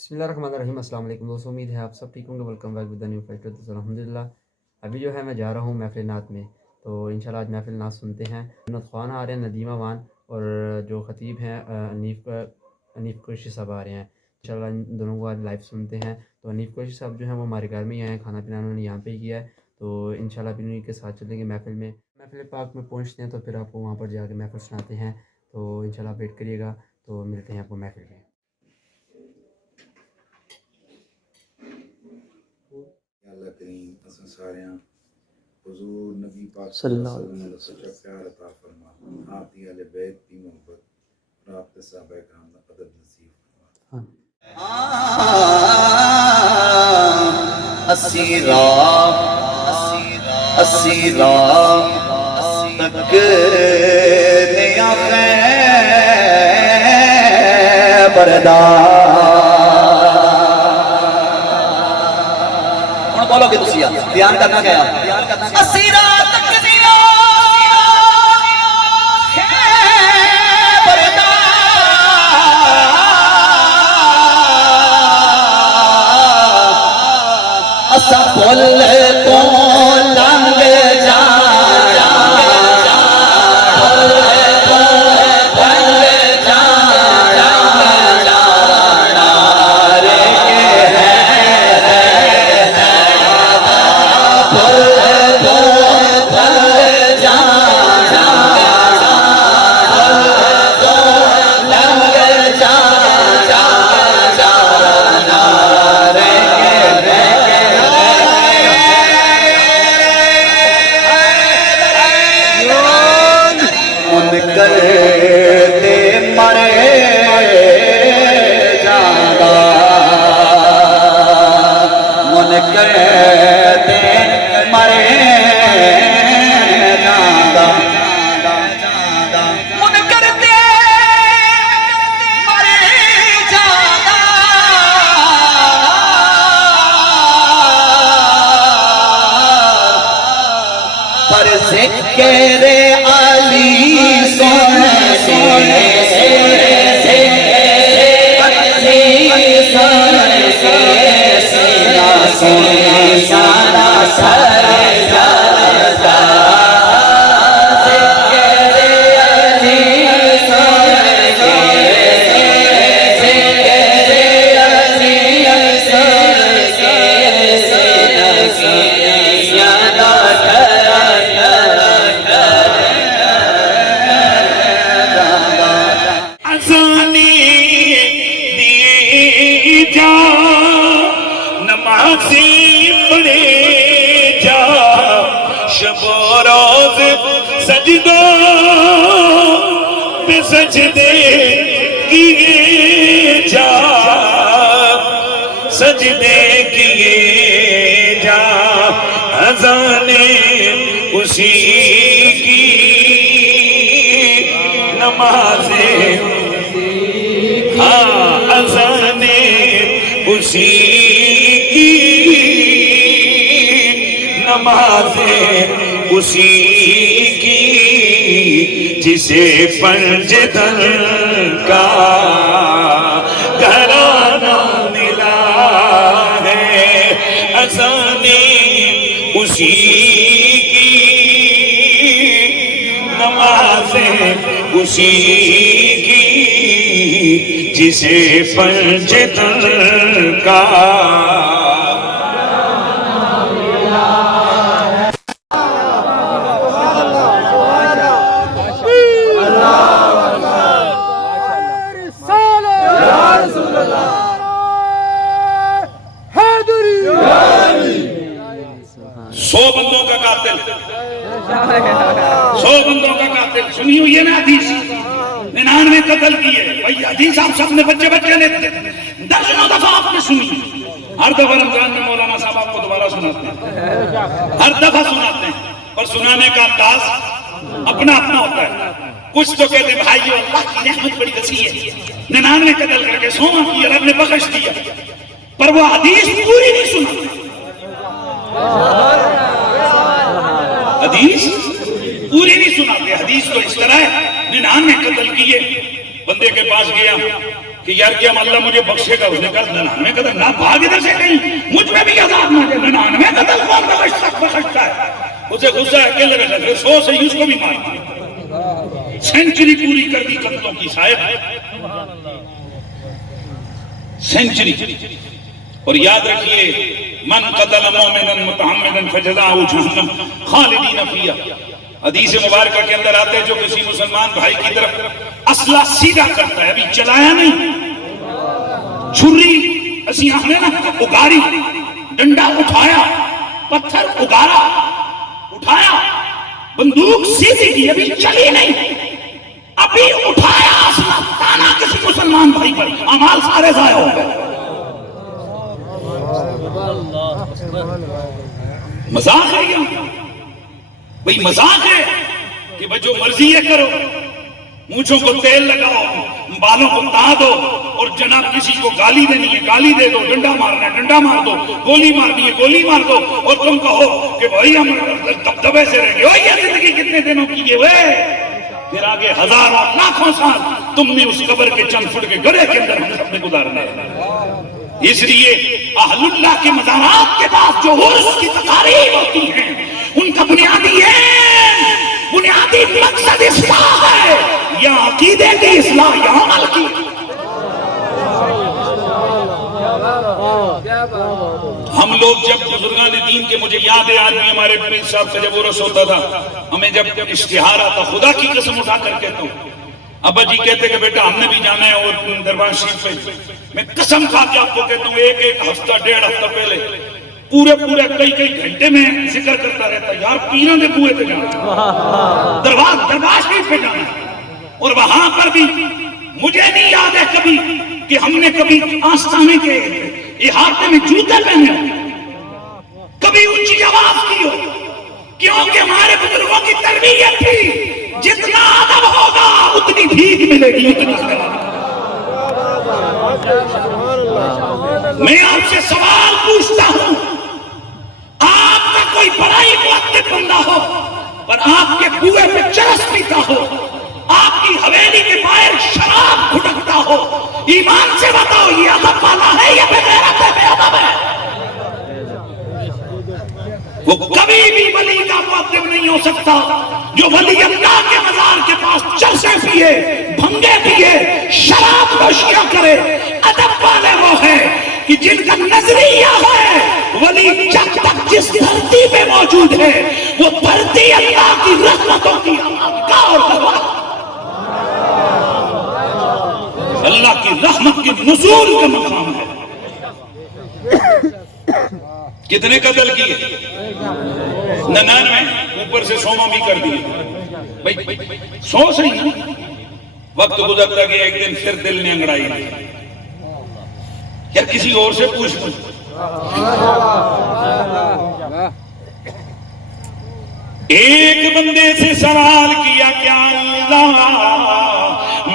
بسم اللہ الرحمن الرحیم۔ السلام علیکم دوستوں، امید ہے آپ سب ٹھیک ہوں گے۔ Welcome back with new factor. تو الحمدللہ ابھی جو ہے میں جا رہا ہوں محفل نعت میں، تو انشاءاللہ آج محفل نعت سنتے ہیں۔ نعت خوان آ رہے ہیں ندیمہ وان، اور جو خطیب ہیں انیف قریشی صاحب آ رہے ہیں۔ انشاءاللہ ان دونوں کو آج لائیو سنتے ہیں۔ تو انیف قریشی صاحب جو ہیں وہ ہمارے گھر میں ہی آئے ہیں، کھانا پینا انہوں نے یہاں پہ ہی کیا ہے، تو انشاءاللہ بھی انہیں کے ساتھ چلیں گے محفل میں۔ محفل پاک میں پہنچتے ہیں تو پھر آپ کو وہاں پر جا کے محفل سناتے ہیں، تو انشاءاللہ ویٹ کریے گا، تو ملتے ہیں آپ کو محفل میں۔ اللہ کریم اساں ساریاں حضور نبی پاک صلی اللہ علیہ علیہ وسلم سچا پیار عطا فرما، آپ دی اہل بیت کی محبت اور آپ کے صحابہ کرام کا ادب نصیب فرما۔ اسیرا تک نیا بولو گے تسی دھیان کرنا گیا اسیرا تک نیا اسا بول تو لنگ جا ذکر علی سونے سجدے کیے جا، سجدے کیے جا، اذانیں اسی کی نمازیں، ہاں اذانیں اسی کی نمازیں اسی کی جسے پنج تن کا گھرانہ ملا ہے، اذانیں اسی کی نمازیں اسی کی جسے پنج تن کا سنی ہوئی ہے نا حدیث 99 قتل کیے بھئی حدیث آپ سب نے بچے لیتے درجنوں دفعہ آپ نے سنی، ہر دفعہ رمضان میں مولانا صاحب آپ کو دوبارہ سناتے ہیں، ہر دفعہ سناتے ہیں، اور سنانے کا انداز اپنا ہوتا ہے۔ کچھ تو کہتے ہیں بھائیو اللہ کی رحمت بڑی وسیع ہے، 99 قتل کر کے 100 کیا رب نے بخش دیا، پر وہ حدیث پوری نہیں سنا، حدیث پوری نہیں سناتے۔ حدیث تو اس طرح ہے، 99 قتل کیے، بندے کے پاس گیا کہ یار کیا اللہ مجھے بخشے گا؟ اس نے کہا 99 قتل نہ بھاگ ادھر سے کہیں، مجھ میں بھی عذاب نہ دے، 99 قتل کون بخشتا ہے؟ اسے غصہ ہے کہ لگا پھر 100 سے اس کو بھی مار دیا، سینچری پوری کر دی قتلوں کی صاحب، سینچری۔ اور یاد رکھیے من قتل مومنا متعمدا فجزاؤہ جہنم خالدین فیہا، حدیث مبارکہ کے اندر آتے ہیں جو کسی مسلمان بھائی کی طرف اسلحہ سیدھا کرتا ہے، ابھی چلایا نہیں، چھری اسی آہنے نا اگاری، ڈنڈا اٹھایا، پتھر اگارا، اٹھایا، بندوق سیدھی کی، ابھی چلی نہیں، ابھی اٹھایا اسلحہ تانا کسی مسلمان بھائی پر، اعمال سارے ضائع ہو گئے۔ مذاق ہے یہ، بھئی مذاق ہے کہ بھئی جو مرضی ہے کرو، مونچھوں کو تیل لگاؤ، بالوں کو تا دو، اور جناب کسی کو گالی دینی ہے گالی دے دو، ڈنڈا مارنا ہے ڈنڈا مار دو، گولی مارنی ہے گولی مار دو، اور تم کہو کہ بھئی ہم دبدبے سے رہیں گے۔ اوہ یہ زندگی کتنے دنوں کی ہے وہ؟ پھر آگے ہزاروں لاکھوں سال تم نے اس قبر کے چند فٹ کے گڑھے کے اندر ہم سب نے گزارنا ہے۔ اس لیے اہل اللہ کے مزارات کے بعد جو عرس کی تقاریب ہوتی ہیں ان کا بنیادی مقصد اصلاح ہے، یا عقیدے کی اصلاح یا عمل کی۔ ہم لوگ جب بزرگان دین کے، مجھے یاد ہے آدمی ہمارے پیر صاحب کا جب عرس ہوتا تھا، ہمیں جب اشتہار آتا، خدا کی قسم اٹھا کر کہتا ہوں، ابا جی کہتے کہ بیٹا ہم نے بھی جانا ہے اور دربار شریف پہ، میں قسم کھا کے آپ کو کہتا ہوں ایک ہفتہ 1.5 ہفتہ پہلے پورے کئی گھنٹے میں ذکر کرتا رہتا یار پیروں دے بوئے پہ جانا، دربار شریف پہ جانا، اور وہاں پر بھی مجھے نہیں یاد ہے کبھی کہ ہم نے کبھی آستانے کے احاطے میں جوتے پہنے ہو، کبھی اونچی آواز کی ہو، کیونکہ ہمارے بزرگوں کی تربیت تھی جتنا ادب ہوگا اتنی بھیک ملے گی، اتنی میں آپ سے سوال پوچھتا ہوں، آپ کا کوئی بڑائی مؤدب بندہ ہو پر آپ کے بوئے پہ چرس پیتا ہو، آپ کی حویلی کے باہر شراب گھٹکتا ہو، ایمان سے بتاؤ یہ ادب والا ہے یا بے غیرت ہے، بے ادب ہے؟ وہ کبھی بھی ولی کا مؤدب نہیں ہو سکتا جو ولی اللہ کے مزار کے پاس چرسے پیے، بھنگے پیے، شراب نوشیاں کرے۔ ادب والے وہ ہیں کہ جن کا نظریہ ہے ولی جب تک جس دھرتی پہ موجود ہے وہ دھرتی اللہ کی رحمتوں کی کا اور گواہ، اللہ کی رحمت کے نزول کا مقام ہے۔ کتنے قتل کیے؟ 99، اوپر سے 100 بھی کر دیے۔ بھائی 100 سے ہی وقت گزرتا گیا، ایک دن پھر دل نے انگڑائی دی، یا کسی اور سے پوچھ لوں، ایک بندے سے سوال کیا کیا اللہ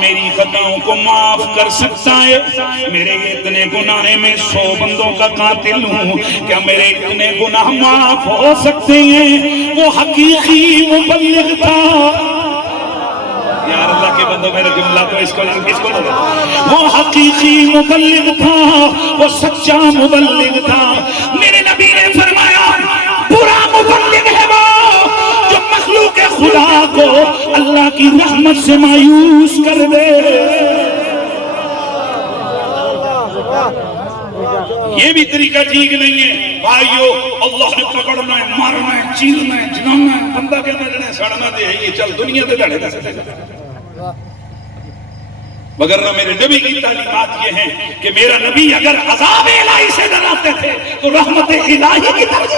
میری خطاؤں کو معاف کر سکتا ہے؟ میرے اتنے گناہ میں 100 بندوں کا قاتل ہوں، کیا میرے اتنے گناہ معاف ہو سکتے ہیں؟ وہ حقیقی مبلغ تھا، یار اللہ کے بندوں میرا جملہ تو اس کو لگا، وہ حقیقی مبلغ تھا، وہ سچا مبلغ تھا۔ میرے نبی نے فرمایا برا مبلغ ہے وہ جو مخلوق خدا کو اللہ کی رحمت سے مایوس کر دے۔ یہ بھی طریقہ ٹھیک نہیں ہے بھائیو، اللہ نے پکڑنا ہے، مارنا ہے، چیرنا ہے، جلانا ہے، بندہ کہنا جنے سڑنا دے یہ چل دنیا دے دڑے دے، وگرنہ میرے نبی کی تعلیمات یہ ہیں کہ میرا نبی اگر عذاب الہی سے ڈراتے تھے تو رحمت الہی کی طرف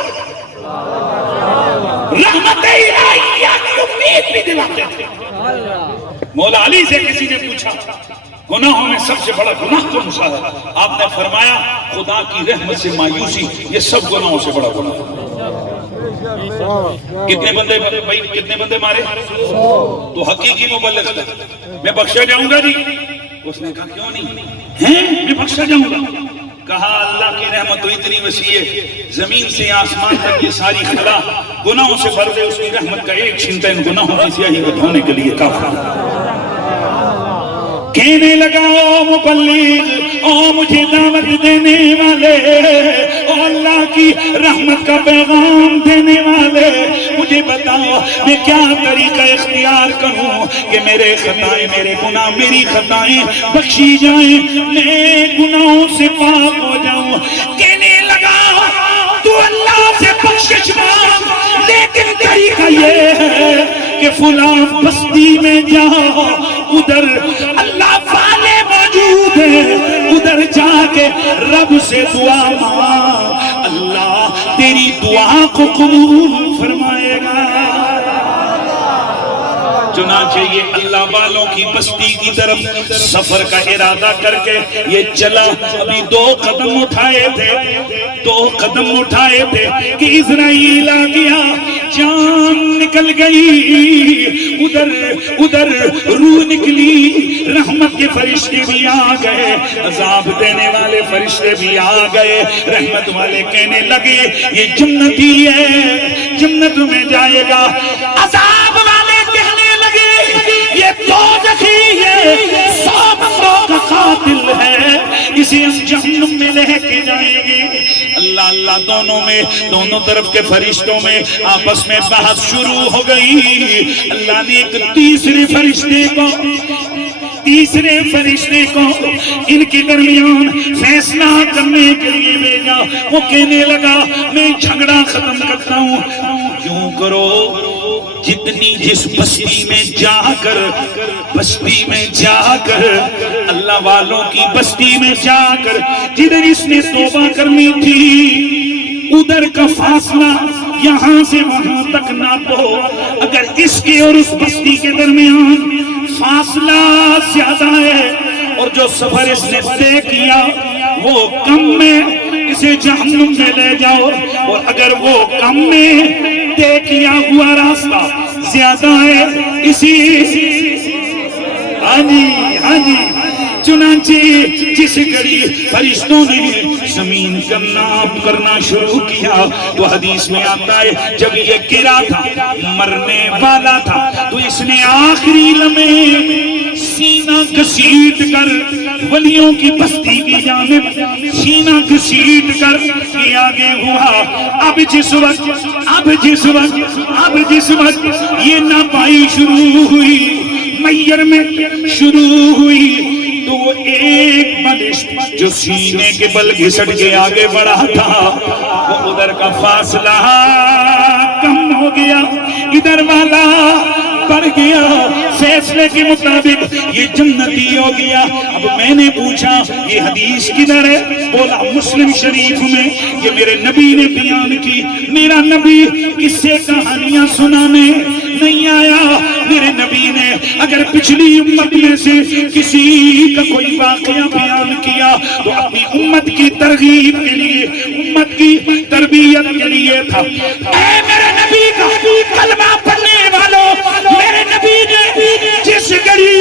رحمت الہیہ کی امید بھی دلاتے تھے۔ مولا علی سے کسی نے پوچھا گناہوں میں سب سے بڑا گناہ کون سا ہے؟ آپ نے فرمایا خدا کی رحمت سے مایوسی یہ سب گناہوں سے بڑا گناہ ہے۔ کتنے بندے مارے؟ تو حقیقی مبلغ تھا، میں بخشا جاؤں گا جی؟ اس نے کہا کیوں نہیں، میں بخشا جاؤں گا۔ کہا اللہ کی رحمت تو اتنی وسیع ہے، زمین سے آسمان تک یہ ساری خلا گناہوں سے بھر دے، اس کی رحمت کا ایک چھینٹا ان گناہوں کی سیاہی کو دھونے کے لیے کافی۔ کہنے لگا او مبلغ، او مجھے دعوت دینے والے، او اللہ کی رحمت کا پیغام دینے والے، مجھے بتاؤ میں کیا طریقہ اختیار کروں کہ میرے خطائیں، میرے گناہ، میری خطائیں بخشی جائیں، میں گناہوں سے پاک ہو جاؤں۔ کہنے لگا تو اللہ سے بخشش مانگ، لیکن طریقہ یہ ہے کہ فلاں بستی میں جاؤ، ادھر اللہ والے موجود ہیں، ادھر جا کے رب سے دعا مانگ، اللہ تیری دعا کو قبول فرمائے گا۔ چنانچہ یہ اللہ والوں کی بستی کی طرف سفر کا ارادہ کر کے یہ چلا۔ ابھی 2 قدم اٹھائے تھے، 2 قدم اٹھائے تھے کہ اسرائیل آ گیا، جان نکل گئی، ادھر روح نکلی، رحمت کے فرشتے بھی آ گئے، عذاب دینے والے فرشتے بھی آ گئے۔ رحمت والے کہنے لگے یہ جنتی ہے، جنت میں جائے گا۔ عذاب والے کہنے لگے یہ دوزخی ہے، 100 بندوں کا قاتل ہے، اسے ہم جہنم میں لے کے جائیں گے۔ اللہ اللہ دونوں طرف کے فرشتوں میں آپس میں بحث شروع ہو گئی۔ اللہ نے ایک تیسرے فرشتے کو ان کے درمیان فیصلہ کرنے کے لیے بھیجا۔ وہ کہنے لگا میں جھگڑا ختم کرتا ہوں، یوں کرو جس بستی میں جا کر اللہ والوں کی بستی میں جا کر جدھر اس نے توبہ کرنی تھی ادھر کا فاصلہ یہاں سے وہاں تک ناپو، اگر اس کے اور اس بستی کے درمیان فاصلہ زیادہ ہے اور جو سفر اس نے طے کیا وہ کم میں، اسے جہنم میں لے جاؤ، اور اگر وہ کم میں طے کیا ہوا راستہ زیادہ ہے اسی ہاں جی چنانچہ جس گھڑی فرشتوں نے زمین کا ناپ کرنا شروع کیا تو حدیث میں آتا ہے جب یہ گرا تھا، مرنے والا تھا، تو اس نے آخری لمحے سینہ گھسیٹ کر ولیوں کی بستی کی جانب سینہ گھسیٹ کر یہ آگے ہوا۔ اب جس وقت یہ ناپائی شروع ہوئی، میّر میں شروع ہوئی، تو وہ ایک بلشت جو سینے کے بل گھسٹ کے آگے بڑھا تھا وہ ادھر کا فاصلہ کم ہو گیا، ادھر والا بڑھ گیا، فیصلے کے مطابق یہ جنتی ہو گیا۔ اب میں نے پوچھا یہ حدیث کدھر ہے؟ بولا مسلم شریف میں، یہ میرے نبی نے بیان کی۔ میرا نبی کس سے کہانیاں سنانے نہیں آیا، میرے نبی نے اگر پچھلی امت میں سے کسی کا کوئی واقعہ بیان کیا تو اپنی امت کی ترغیب کے لیے، امت کی تربیت کے لیے تھا۔ اے میرے نبی کا کلمہ پڑھنے والوں، میرے نبی نے جس گھڑی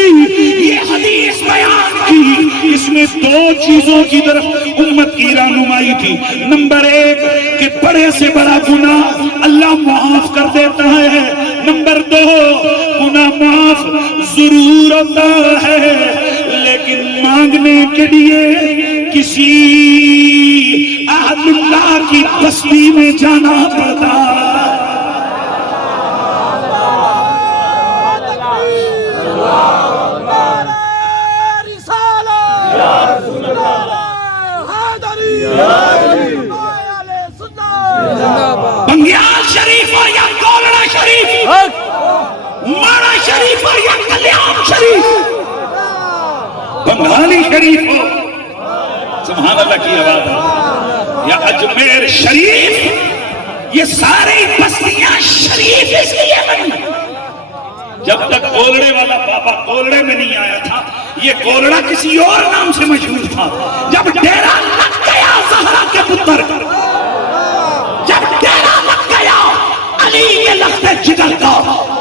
یہ حدیث بیان کی اس میں 2 چیزوں کی طرف امت کی رہنمائی تھی۔ نمبر 1 کہ بڑے سے بڑا گناہ اللہ معاف کر دیتا ہے، نمبر 2 گناہ معاف ضرور ہوتا ہے لیکن مانگنے کے لیے کسی اہل اللہ کی بستی میں جانا پڑتا ہے۔ بنگیال شریف اور یا کولڑا شریف، ماڑا شریف اور یا کلیان شریف، بنگالی شریف ہو، سبحان اللہ کی آواز ہے، یا اجمیر شریف، یہ سارے بستیاں شریف اس لیے بنی۔ جب تک کولڑے والا بابا کولڑے میں نہیں آیا تھا یہ کولڑا کسی اور نام سے مشہور تھا۔ جب ڈیرا لگ گیا زہرا کے پتر، جب ڈیرا لگ گیا علی کے لخت جگر کا،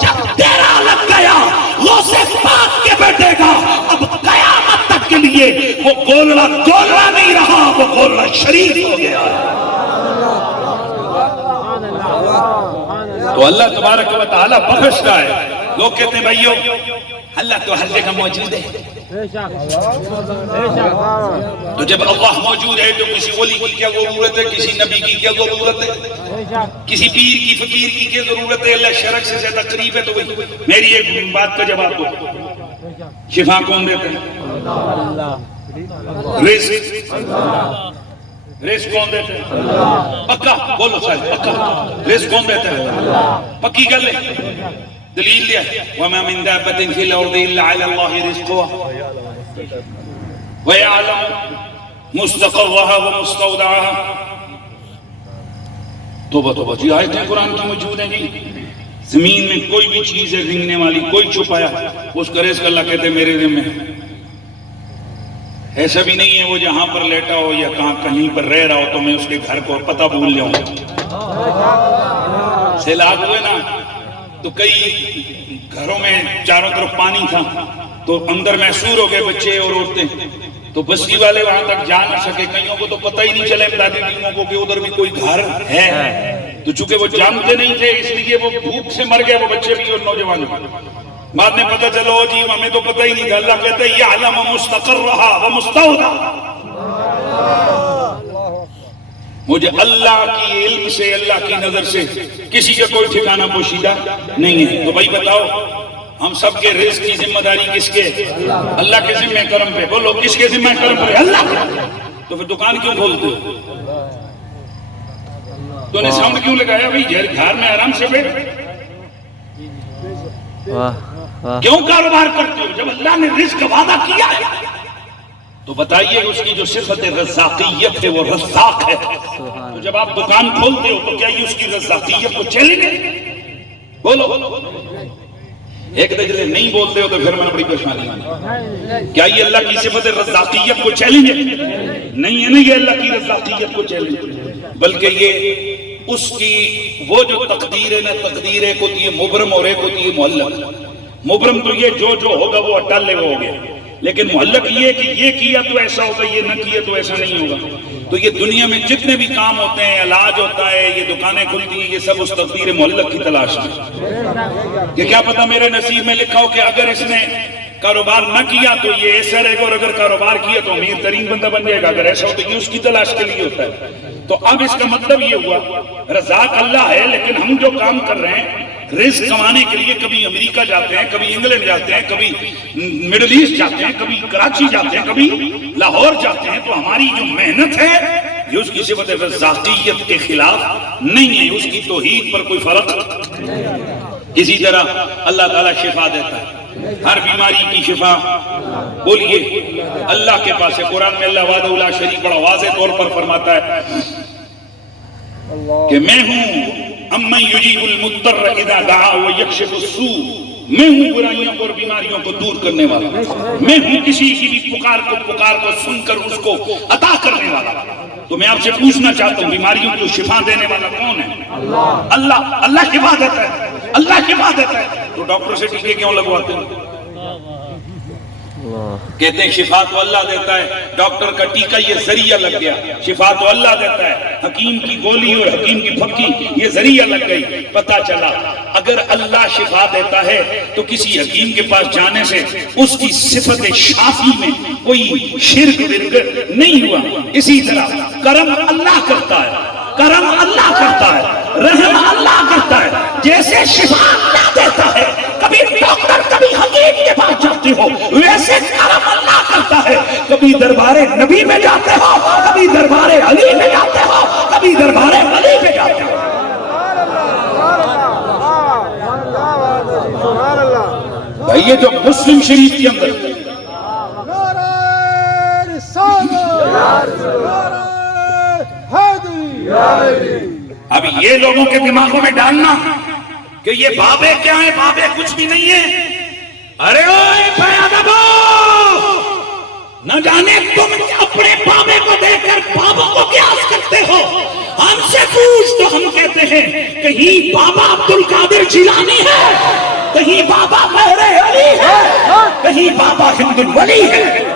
جب ڈیرا لگ گیا غوث پاک کے بیٹے کا، اب قیامت تک کے لیے وہ کولڑا کولڑا نہیں رہا، وہ کولڑا شریف ہو گیا۔ تو اللہ تبارک و تعالیٰ بخشتا ہے۔ لوگ کہتے ہیں بھائیو اللہ تو ہر جگہ موجود ہے، تو جب اللہ موجود ہے تو کسی ولی کی کیا ضرورت ہے، کسی نبی کی کیا ضرورت ہے، کسی پیر کی فقیر کی کیا ضرورت ہے؟ اللہ شرک سے زیادہ قریب ہے. تو وہی میری ایک بات کا جواب دو، شفا کون دیتے ہیں؟ رزق کون دیتے ہیں؟ پکا بولو سارے، پکا رزق کون دیتے ہیں؟ پکی گل ہے، دلیل لیا وَمَا مِن دَابَّةٍ فِي الْأَرْضِ إِلَّا عَلَى اللَّهِ رِزْقُهَا وَيَعْلَمُ مُسْتَقَرَّهَا وَمُسْتَوْدَعَهَا. توبہ توبہ جی، آیتیں قرآن کی موجود ہیں جی. زمین میں کوئی بھی چیز ہے رنگنے والی، کوئی چھپایا، اس کا رزق اللہ کہتے ہیں میرے ذمہ ہے. ایسا بھی نہیں ہے وہ جہاں پر لیٹا ہو یا کہیں پر رہ رہا ہو تو میں اس کے گھر کو پتہ بھول جاؤں. سیلاب ہوئے نا تو کئی گھروں میں چاروں طرف پانی تھا تو اندر محصور ہو گئے بچے اور عورتیں، تو بستی والے وہاں تک جا نہ سکے. کئیوں کو تو پتہ ہی نہیں چلے امدادی ٹیموں کو کہ ادھر بھی کوئی گھر ہے، تو چونکہ وہ جانتے نہیں تھے اس لیے وہ بھوک سے مر گئے، وہ بچے بھی اور نوجوان بھی. بعد میں پتہ چلو جی ہمیں تو پتہ ہی نہیں تھا. اللہ کہتے ہیں یعلم مستقرها ومستودعها. مجھے اللہ کی علم سے، اللہ کی نظر سے کسی کا کوئی ٹھکانہ پوشیدہ نہیں ہے. تو بھائی بتاؤ ہم سب کے رزق کی ذمہ داری کس کے؟ اللہ کے ذمہ کرم پہ. بولو کس کے ذمہ کرم پہ؟ اللہ کے. تو پھر دکان کیوں کھولتے ہو؟ تو نے ساؤنڈ کیوں لگایا بھائی؟ گھر میں آرام سے بیٹھ. کیوں کاروبار کرتے ہو جب اللہ نے رزق کا وعدہ کیا ہے؟ تو بتائیے اس کی جو صفت رزاقیت ہے وہ رزاق ہے. تو جب آپ دکان کھولتے ہو تو کیا یہ اس کی رزاقیت کو چیلنج ہے؟ بولو. ایک دجلے نہیں بولتے ہو تو پھر میں نے بڑی پریشانی ہے. کیا یہ اللہ کی صفت رزاقیت کو چیلنج ہے؟ نہیں ہے نا، یہ اللہ کی رزاقیت کو چیلنج، بلکہ یہ اس کی وہ جو تقدیر ہے نا، تقدیر ایک ہوتی ہے مبرم اور ایک ہوتی ہے معلق. مبرم تو یہ جو ہوگا وہ اٹالے وہ ہو گیا، لیکن معلق یہ کہ یہ کیا تو ایسا ہوگا، یہ نہ کیا تو ایسا نہیں ہوگا. تو یہ دنیا میں جتنے بھی کام ہوتے ہیں، علاج ہوتا ہے، یہ دکانیں کھلتی ہیں، یہ سب اس تقدیر معلق کی تلاش میں. کہ کیا پتہ میرے نصیب میں لکھا ہو کہ اگر اس نے کاروبار نہ کیا تو یہ ایسا رہے گا، اور اگر کاروبار کیا تو امیر ترین بندہ بن جائے گا. اگر ایسا ہو تو یہ اس کی تلاش کے لیے ہوتا ہے. تو اب اس کا مطلب یہ ہوا رزاق اللہ ہے، لیکن ہم جو کام کر رہے ہیں رزق کمانے کے لیے کبھی امریکہ جاتے ہیں، کبھی انگلینڈ جاتے ہیں، کبھی مڈل ایسٹ جاتے ہیں، کبھی کراچی جاتے ہیں، کبھی لاہور جاتے ہیں. تو ہماری جو محنت ہے یہ اس کی صفت رزاقیت کے خلاف نہیں ہے، اس کی توحید پر کوئی فرق. اسی طرح اللہ تعالیٰ شفا دیتا ہے، ہر بیماری کی شفا بولیے اللہ کے پاس ہے. قرآن میں اللہ وحدہ لا شریک بڑا واضح طور پر فرماتا ہے کہ میں ہوں امن یجیب المضطر اذا دعا ویکشف السوء. میں ہوں برائیوں اور بیماریوں کو دور کرنے والا. میں ہوں کسی کی بھی پکار کو سن کر اس کو عطا کرنے والا. تو میں آپ سے پوچھنا چاہتا ہوں بیماریوں کو شفا دینے والا کون ہے؟ اللہ. اللہ شفا دیتا ہے، اللہ شفا دیتا ہے. تو ڈاکٹر سے ٹیکے کیوں لگواتے ہیں؟ کہتے ہیں شفا تو اللہ دیتا ہے، ڈاکٹر کا ٹیکہ یہ ذریعہ لگ گیا. شفا تو اللہ دیتا ہے، حکیم کی گولی اور حکیم کی پھکی یہ ذریعہ لگ گئی. پتہ چلا اگر اللہ شفا دیتا ہے تو کسی حکیم کے پاس جانے سے اس کی صفت شافی میں کوئی شرک نہیں ہوا. اسی طرح کرم اللہ کرتا ہے، کرم اللہ کرتا ہے، رحم اللہ کرتا ہے. جیسے شفا اللہ دیتا ہے، کبھی ڈاکٹر کبھی حکیم کے پاس جاتے ہو، ویسے کرم اللہ کرتا ہے. کبھی دربار نبی میں جاتے ہو، کبھی دربار علی میں جاتے ہو، کبھی دربار ولی میں جاتے ہو. بھائی یہ جو مسلم شریف کے اندر اب یہ لوگوں کے دماغوں میں ڈالنا کہ یہ بابے کیا ہیں، بابے کچھ بھی نہیں ہیں. ارے نہ جانے تم اپنے بابے کو دیکھ کر بابوں کو قیاس کرتے ہو. ہم سے پوچھ تو ہم کہتے ہیں کہیں بابا عبد القادر جیلانی ہے، کہیں بابا مہر علی ہے، کہیں بابا ہند الولی ہے.